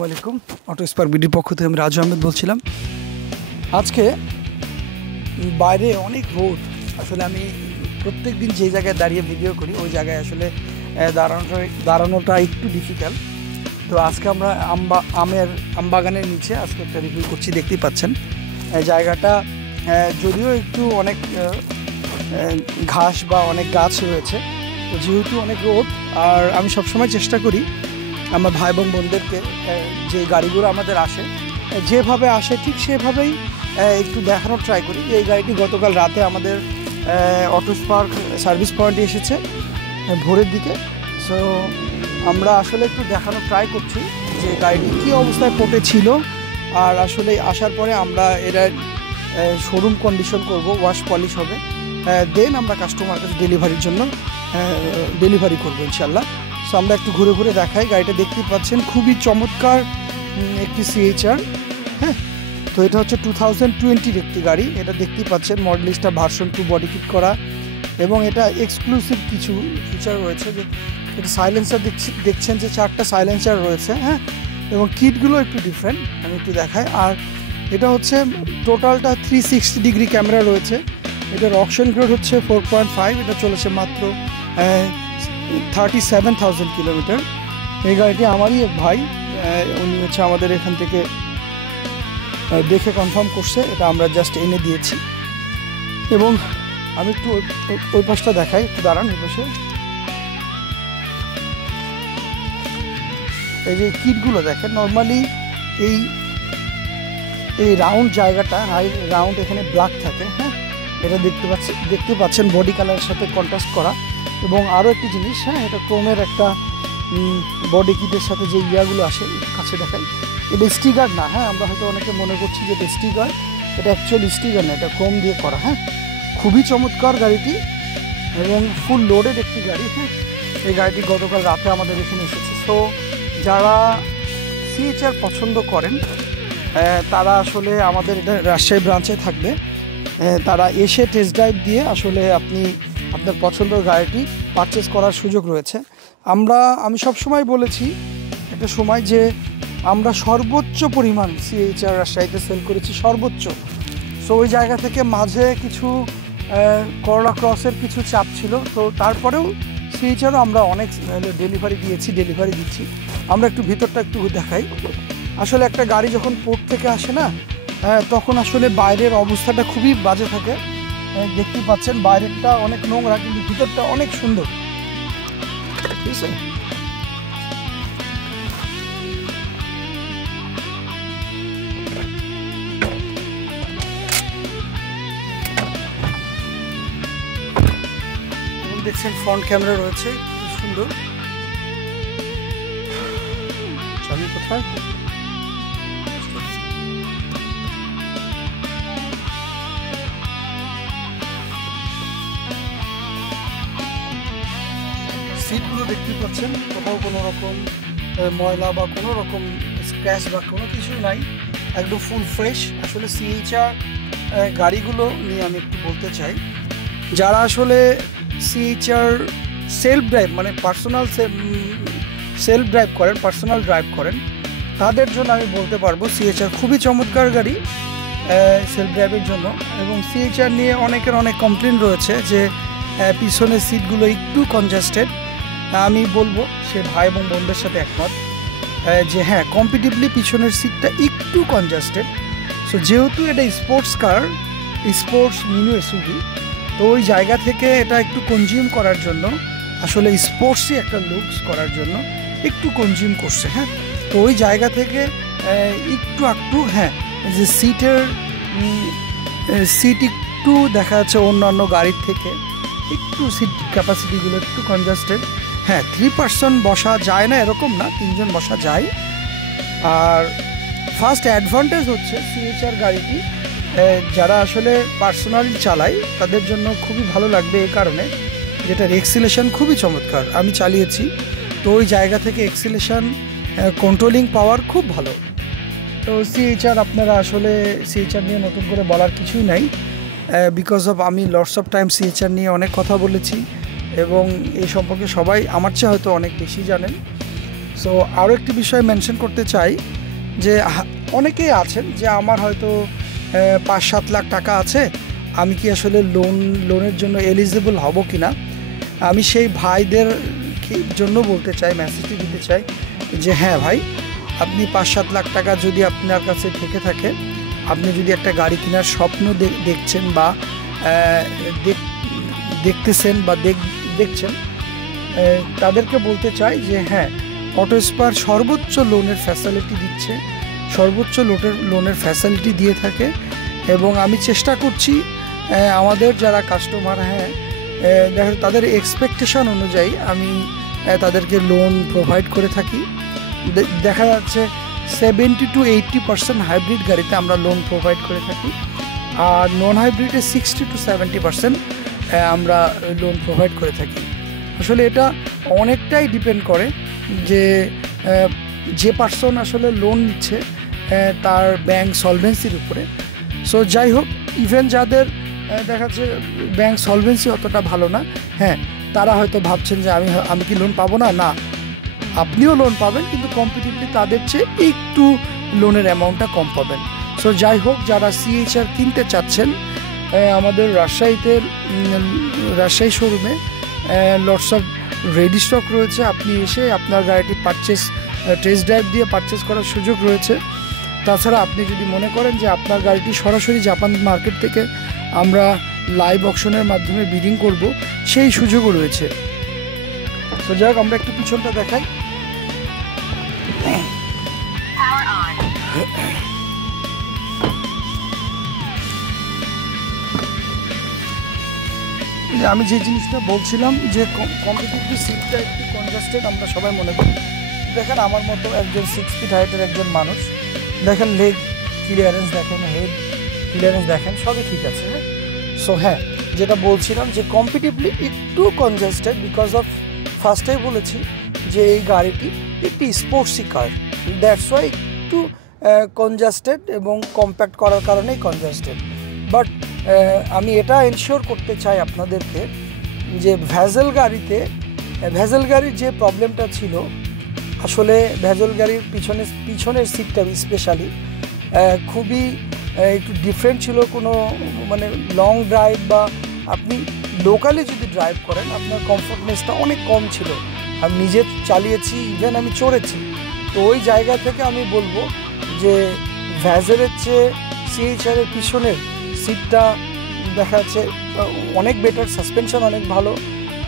ওয়ালাইকুম auto spark বিডির পক্ষ থেকে আমি রাজু আহমেদ বলছিলাম। আজকে বাইরে অনেক রোদ, আসলে আমি প্রত্যেক দিন যে জায়গায় দাঁড়িয়ে ভিডিও করি ওই জায়গায় আসলে দাঁড়ানোটা একটু ডিফিকাল্ট। তো আজকে আমরা আমবাগানের নিচে আজকে একটা রিভিউ করছি। দেখতেই পাচ্ছেন জায়গাটা যদিও একটু অনেক ঘাস বা অনেক গাছ রয়েছে, তো যেহেতু অনেক রোদ, আর আমি সবসময় চেষ্টা করি আমার ভাই এবং বোনদেরকে যে গাড়িগুলো আমাদের আসে যেভাবে আসে ঠিক সেভাবেই একটু দেখানোর ট্রাই করি। এই গাড়িটি গতকাল রাতে আমাদের অটো স্পার্ক সার্ভিস পয়েন্টে এসেছে ভোরের দিকে। সো আমরা আসলে একটু দেখানোর ট্রাই করছি যে গাড়িটি কী অবস্থায় পোর্টে ছিল, আর আসলে আসার পরে আমরা এরা শোরুম কন্ডিশন করব, ওয়াশ পলিশ হবে, দেন আমরা কাস্টমার কাছে ডেলিভারির জন্য ডেলিভারি করবো ইনশাল্লাহ। সো আমরা একটু ঘুরে ঘুরে দেখাই। গাড়িটা দেখতে পাচ্ছেন খুবই চমৎকার একটি CHR। হ্যাঁ, তো এটা হচ্ছে 2020 একটি গাড়ি। এটা দেখতেই পাচ্ছেন মডেলিস্টটা ভার্সন 2 বডি কিট করা, এবং এটা এক্সক্লুসিভ কিছু ফিচার রয়েছে। যে এটা সাইলেন্সার দেখছেন যে 4টা সাইলেন্সার রয়েছে, হ্যাঁ, এবং কিটগুলো একটু ডিফারেন্ট, আমি একটু দেখাই। আর এটা হচ্ছে টোটালটা 360 ডিগ্রি ক্যামেরা রয়েছে। এটার অকশন গ্রেড হচ্ছে 4.5। এটা চলেছে মাত্র 37,000 কিলোমিটার। এই গাড়িটি আমারই এক ভাই, উনি হচ্ছে আমাদের এখান থেকে দেখে কনফার্ম করছে, এটা আমরা জাস্ট এনে দিয়েছি। এবং আমি একটু ওই পাশটা দেখাই, একটু দাঁড়ান এই পাশে। এই যে কিটগুলো দেখেন, নর্মালি এই রাউন্ড জায়গাটা রাউন্ড এখানে ব্ল্যাক থাকে, হ্যাঁ, এটা দেখতে পাচ্ছেন বডি কালারের সাথে কন্ট্রাস্ট করা। এবং আরও একটি জিনিস, হ্যাঁ, এটা ক্রোমের একটা বডি কিটের সাথে যে ইয়াগুলো আসে, কাছে দেখাই, এটা স্টিকার না, হ্যাঁ, আমরা হয়তো অনেকে মনে করছি যে এটা স্টিকার, এটা অ্যাকচুয়ালি স্টিকার না, এটা ক্রোম দিয়ে করা। হ্যাঁ, খুবই চমৎকার গাড়িটি এবং ফুল লোডেড একটি গাড়ি। হ্যাঁ, এই গাড়িটি গতকাল রাতে আমাদের এখানে এসেছে। সো যারা CHR পছন্দ করেন তারা আসলে আমাদের এটা রাজশাহী ব্রাঞ্চে থাকবে, তারা এসে টেস্ট ড্রাইভ দিয়ে আসলে আপনি আপনার পছন্দের গাড়িটি পারচেস করার সুযোগ রয়েছে। আমি সবসময় বলেছি একটা সময় যে আমরা সর্বোচ্চ পরিমাণ CHR রাজশাহীতে সেল করেছি, সর্বোচ্চ। সো ওই জায়গা থেকে মাঝে কিছু করলা ক্রসের কিছু চাপ ছিল, তো তারপরেও CHRও আমরা অনেক ডেলিভারি দিচ্ছি। আমরা একটু ভিতরটা একটু দেখাই। আসলে একটা গাড়ি যখন পোর্ট থেকে আসে না, তখন আসলে বাইরের অবস্থাটা খুবই বাজে থাকে। দেখতেই পাচ্ছেন বাইরেরটা অনেক নোংরা, কিন্তু ভিতরটা অনেক সুন্দর, ঠিক আছে। দেখছেন ফ্রন্ট ক্যামেরা রয়েছে, খুব সুন্দর। চাবি কোথায়? সিটগুলো দেখতে পাচ্ছেন, কোথাও কোনো রকম ময়লা বা কোনো রকম স্ক্র্যাচ বা কোনো কিছু নাই, একদম ফুল ফ্রেশ। আসলে CHR গাড়িগুলো নিয়ে আমি একটু বলতে চাই, যারা আসলে CHR সেলফ ড্রাইভ মানে পার্সোনাল ড্রাইভ করেন তাদের জন্য আমি বলতে পারবো CHR খুবই চমৎকার গাড়ি সেলফ ড্রাইভের জন্য। এবং CHR নিয়ে অনেকের অনেক কমপ্লেন রয়েছে যে পিছনের সিটগুলো একটু কনজাস্টেড। আমি বলবো সে ভাই এবং বোনদের সাথে একমত যে হ্যাঁ, কম্পিটিভলি পিছনের সিটটা একটু কনজাস্টেড। সো যেহেতু এটা স্পোর্টস মিনি SUV, তো ওই জায়গা থেকে এটা একটু কনজিউম করার জন্য, আসলে স্পোর্টসই একটা লুকস করার জন্য একটু কনজিউম করছে। হ্যাঁ, তো ওই জায়গা থেকে একটু হ্যাঁ, যে সিট একটু দেখা যাচ্ছে অন্যান্য গাড়ির থেকে একটু সিট ক্যাপাসিটিগুলো একটু কনজাস্টেড। হ্যাঁ, 3 পার্সন বসা যায় না এরকম না, 3 জন বসা যায়। আর ফার্স্ট অ্যাডভান্টেজ হচ্ছে CHR গাড়িটি যারা আসলে পার্সোনালি চালায় তাদের জন্য খুবই ভালো লাগবে, এই কারণে যেটার এক্সিলেশন খুবই চমৎকার। আমি চালিয়েছি, তো ওই জায়গা থেকে এক্সিলেশন কন্ট্রোলিং পাওয়ার খুব ভালো। তো CHR আপনারা আসলে CHR নিয়ে নতুন করে বলার কিছুই নাই, বিকজ অফ আমি লটস অফ টাইম CHR নিয়ে অনেক কথা বলেছি এবং এই সম্পর্কে সবাই আমার চেয়ে হয়তো অনেক বেশি জানেন। সো আরও একটি বিষয় মেনশন করতে চাই যে অনেকেই আছেন যে আমার হয়তো 5-7 লাখ টাকা আছে, আমি কি আসলে লোনের জন্য এলিজিবল হব কি না। আমি সেই ভাইদের জন্য বলতে চাই, মেসেজটি দিতে চাই যে হ্যাঁ ভাই, আপনি 5-7 লাখ টাকা যদি আপনার কাছে থেকে থাকে, আপনি যদি একটা গাড়ি কেনার স্বপ্ন দেখছেন বা দেখতেছেন বা দেখছেন, তাদেরকে বলতে চাই যে হ্যাঁ, অটোস্পার সর্বোচ্চ লোনের ফ্যাসিলিটি দিচ্ছে, সর্বোচ্চ লোনের ফ্যাসিলিটি দিয়ে থাকে। এবং আমি চেষ্টা করছি আমাদের যারা কাস্টমার, হ্যাঁ তাদের এক্সপেকটেশন অনুযায়ী আমি তাদেরকে লোন প্রোভাইড করে থাকি। দেখা যাচ্ছে 70 to 80% হাইব্রিড গাড়িতে আমরা লোন প্রোভাইড করে থাকি, আর নন হাইব্রিডে 60 to 70% আমরা লোন প্রোভাইড করে থাকি। আসলে এটা অনেকটাই ডিপেন্ড করে যে পার্সন আসলে লোন নিচ্ছে তার ব্যাংক সলভেন্সির উপরে। সো যাই হোক, ইভেন যাদের দেখা যাচ্ছে ব্যাংক সলভেন্সি অতটা ভালো না, হ্যাঁ তারা হয়তো ভাবছেন যে আমি কি লোন পাবো না, না আপনিও লোন পাবেন, কিন্তু কম্পিটিভলি তাদের চেয়ে একটু লোনের অ্যামাউন্টটা কম পাবেন। সো যাই হোক, যারা CHR কিনতে চাচ্ছেন, আমাদের রাজশাহী শোরুমে লটস অফ রেডি স্টক রয়েছে। আপনি এসে আপনার গাড়িটি টেস্ট ড্রাইভ দিয়ে পারচেস করার সুযোগ রয়েছে। তাছাড়া আপনি যদি মনে করেন যে আপনার গাড়িটি সরাসরি জাপান মার্কেট থেকে আমরা লাইভ অকশনের মাধ্যমে বিডিং করব, সেই সুযোগও রয়েছে। তো যাই হোক, আমরা একটু পিছনটা দেখাই। আমি যে জিনিসটা বলছিলাম যে কম্পিটিটিভ সিটটা একটু কনজাস্টেড আমরা সবাই মনে করি। দেখেন আমার মতো একজন 6 ফিট হাইটের একজন মানুষ, দেখেন লেগ ক্লিয়ারেন্স দেখেন, হেড ক্লিয়ারেন্স দেখেন, সবই ঠিক আছে। হ্যাঁ, সো হ্যাঁ, যেটা বলছিলাম যে কম্পিটিটিভলি একটু কনজাস্টেড বিকজ অফ, ফার্স্টেই বলেছি যে এই গাড়িটি একটি স্পোর্টসি কার, দ্যাটস ওয়াই একটু কনজাস্টেড এবং কম্প্যাক্ট করার কারণেই কনজাস্টেড। বাট আমি এটা এনশিওর করতে চাই আপনাদেরকে যে ভেজেল গাড়ির যে প্রবলেমটা ছিল, আসলে ভেজেল গাড়ির পিছনের সিটটা স্পেশালি খুবই একটু ডিফারেন্ট ছিল। কোনো মানে লং ড্রাইভ বা আপনি লোকালি যদি ড্রাইভ করেন, আপনার কমফোর্টনেসটা অনেক কম ছিল। আমি নিজে চালিয়েছি, ইভেন আমি চড়েছি। তো ওই জায়গা থেকে আমি বলবো যে ভেজেলের চেয়ে CHR এর পিছনের সিটটা দেখা যাচ্ছে অনেক বেটার, সাসপেনশন অনেক ভালো।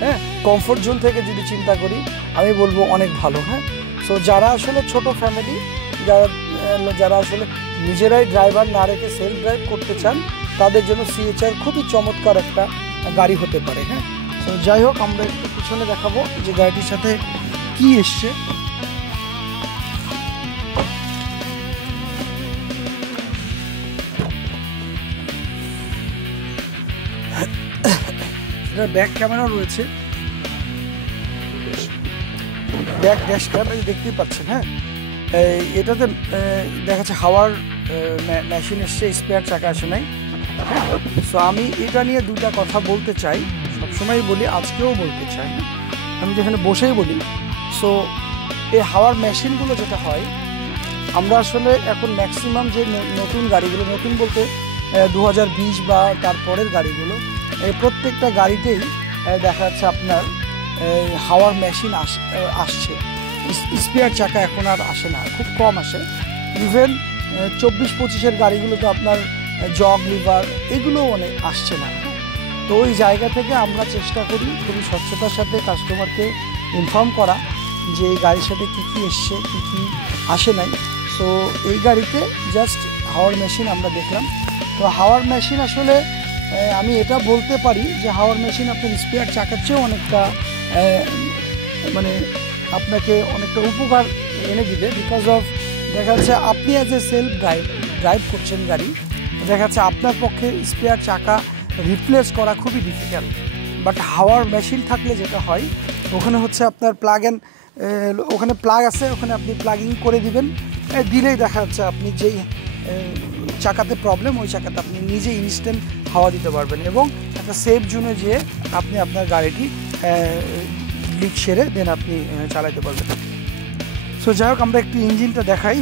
হ্যাঁ, কমফোর্ট জোন থেকে যদি চিন্তা করি আমি বলবো অনেক ভালো। হ্যাঁ, সো যারা আসলে ছোট ফ্যামিলি, যারা আসলে নিজেরাই ড্রাইভার না রেখে সেলফ ড্রাইভ করতে চান, তাদের জন্য CHR খুবই চমৎকার একটা গাড়ি হতে পারে। হ্যাঁ, সো যাই হোক, আমরা একটু পিছনে দেখাবো যে গাড়িটির সাথে কি এসছে। ব্যাক ক্যামেরা রয়েছে, ব্যাক ড্যাশ ক্যামেরা দেখতেই পাচ্ছেন। হ্যাঁ, এটাতে দেখা যাচ্ছে হাওয়ার মেশিন এসছে, স্পেয়ার চাকা আসে নাই। হ্যাঁ, সো আমি এটা নিয়ে দুটা কথা বলতে চাই, সবসময় বলি, আজকেও বলতে চাই, আমি যেখানে বসেই বলি। সো এই হাওয়ার মেশিনগুলো যেটা হয়, আমরা আসলে এখন ম্যাক্সিমাম যে নতুন গাড়িগুলো, নতুন বলতে 2020 বা তারপরের গাড়িগুলো, এই প্রত্যেকটা গাড়িতেই দেখা যাচ্ছে আপনার হাওয়ার মেশিন আসছে। স্পেয়ার চাকা এখন আর আসে না, খুব কম আসে। ইভেন 24-25-এর গাড়িগুলো তো আপনার জগ লিভার এগুলোও অনেক আসছে না। তো ওই জায়গা থেকে আমরা চেষ্টা করি খুবই স্বচ্ছতার সাথে কাস্টমারকে ইনফর্ম করা যে এই গাড়ির সাথে কী কী এসছে, কী কী আসে নাই। সো এই গাড়িতে জাস্ট হাওয়ার মেশিন আমরা দেখলাম। তো হাওয়ার মেশিন আসলে আমি এটা বলতে পারি যে হাওয়ার মেশিন আপনার স্পেয়ার চাকার চেয়েও অনেকটা মানে আপনাকে অনেকটা উপকার এনে দিবে। বিকজ অফ দেখা যাচ্ছে আপনি অ্যাজ এ সেলফ ড্রাইভ করছেন গাড়ি, দেখা যাচ্ছে আপনার পক্ষে স্পেয়ার চাকা রিপ্লেস করা খুবই ডিফিকাল্ট। বাট হাওয়ার মেশিন থাকলে যেটা হয়, ওখানে হচ্ছে আপনার ওখানে প্লাগ আছে, ওখানে আপনি প্লাগিং করে দিবেন, দিলেই দেখা যাচ্ছে আপনি যেই চাকাতে প্রবলেম, ওই চাকাতে আপনি নিজে ইনস্ট্যান্ট হাওয়া দিতে পারবেন এবং একটা সেফ জোনে যেয়ে আপনি আপনার গাড়িটি লিক সেরে দেন আপনি চালাতে পারবেন। সো যাই হোক, আমরা একটু ইঞ্জিনটা দেখাই।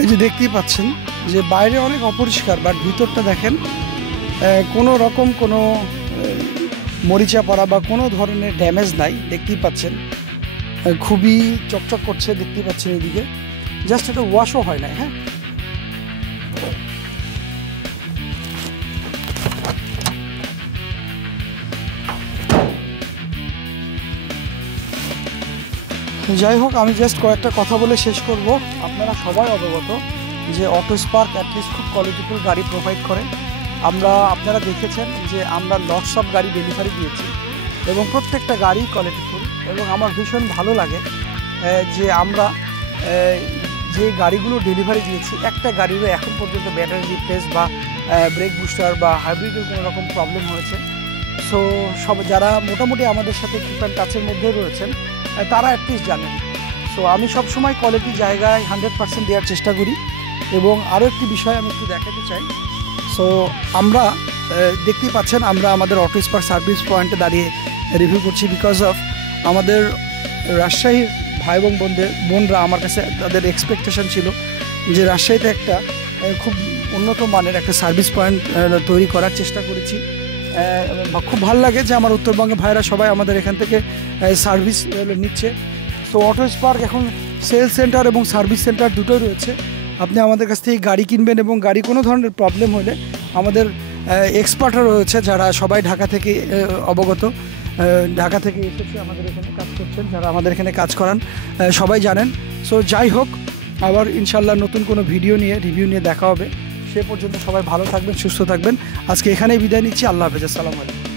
এই যে দেখতেই পাচ্ছেন যে বাইরে অনেক অপরিষ্কার, বাট ভিতরটা দেখেন কোনো রকম কোনো মরিচা পড়া বা কোনো ধরনের ড্যামেজ নাই। দেখতেই পাচ্ছেন খুবই চকচক করছে, দেখতেই পাচ্ছেন এদিকে। জাস্ট এটা ওয়াশও হয় না। হ্যাঁ, যাই হোক, আমি জাস্ট কয়েকটা কথা বলে শেষ করব। আপনারা সবাই অবগত যে অটো স্পার্ক অ্যাটলিস্ট খুব কোয়ালিটিফুল গাড়ি প্রোভাইড করে। আপনারা দেখেছেন যে আমরা লটস অফ গাড়ি ডেলিভারি দিয়েছি এবং প্রত্যেকটা গাড়ি কোয়ালিটিফুল। এবং আমার ভীষণ ভালো লাগে যে আমরা যে গাড়িগুলো ডেলিভারি দিয়েছি, একটা গাড়িরও এখন পর্যন্ত ব্যাটারি রিপ্লেস বা ব্রেক বুস্টার বা হাইব্রিডের কোনো রকম প্রবলেম হয়েছে। সো যারা মোটামুটি আমাদের সাথে কিপ অ্যান্ড টাচের মধ্যে রয়েছেন তারা অ্যাটলিস্ট জানেন। সো আমি সবসময় কোয়ালিটি জায়গায় 100% দেওয়ার চেষ্টা করি। এবং আরও একটি বিষয় আমি একটু দেখাতে চাই। সো আমরা দেখতেই পাচ্ছেন আমরা আমাদের অটো স্পার্ক সার্ভিস পয়েন্টে দাঁড়িয়ে রিভিউ করছি, বিকজ অফ আমাদের রাজশাহীর ভাই এবং বোনরা আমার কাছে তাদের এক্সপেকটেশন ছিল যে রাজশাহীতে একটা খুব উন্নত মানের একটা সার্ভিস পয়েন্ট তৈরি করার চেষ্টা করেছি। খুব ভালো লাগে যে আমার উত্তরবঙ্গের ভাইরা সবাই আমাদের এখান থেকে সার্ভিস নিচ্ছে। সো অটো স্পার্ক এখন সেলস সেন্টার এবং সার্ভিস সেন্টার দুটোই রয়েছে। আপনি আমাদের কাছ থেকে গাড়ি কিনবেন এবং গাড়ি কোনো ধরনের প্রবলেম হলে আমাদের এক্সপার্টও রয়েছে যারা সবাই ঢাকা থেকে অবগত, ঢাকা থেকে এসেছে আমাদের এখানে কাজ করছেন, যারা আমাদের এখানে কাজ করান সবাই জানেন। সো যাই হোক, আবার ইনশাল্লাহ নতুন কোনো রিভিউ নিয়ে দেখা হবে। সে পর্যন্ত সবাই ভালো থাকবেন, সুস্থ থাকবেন। আজকে এখানেই বিদায় নিচ্ছি। আল্লাহ হাফেজ। আসসালামু আলাইকুম।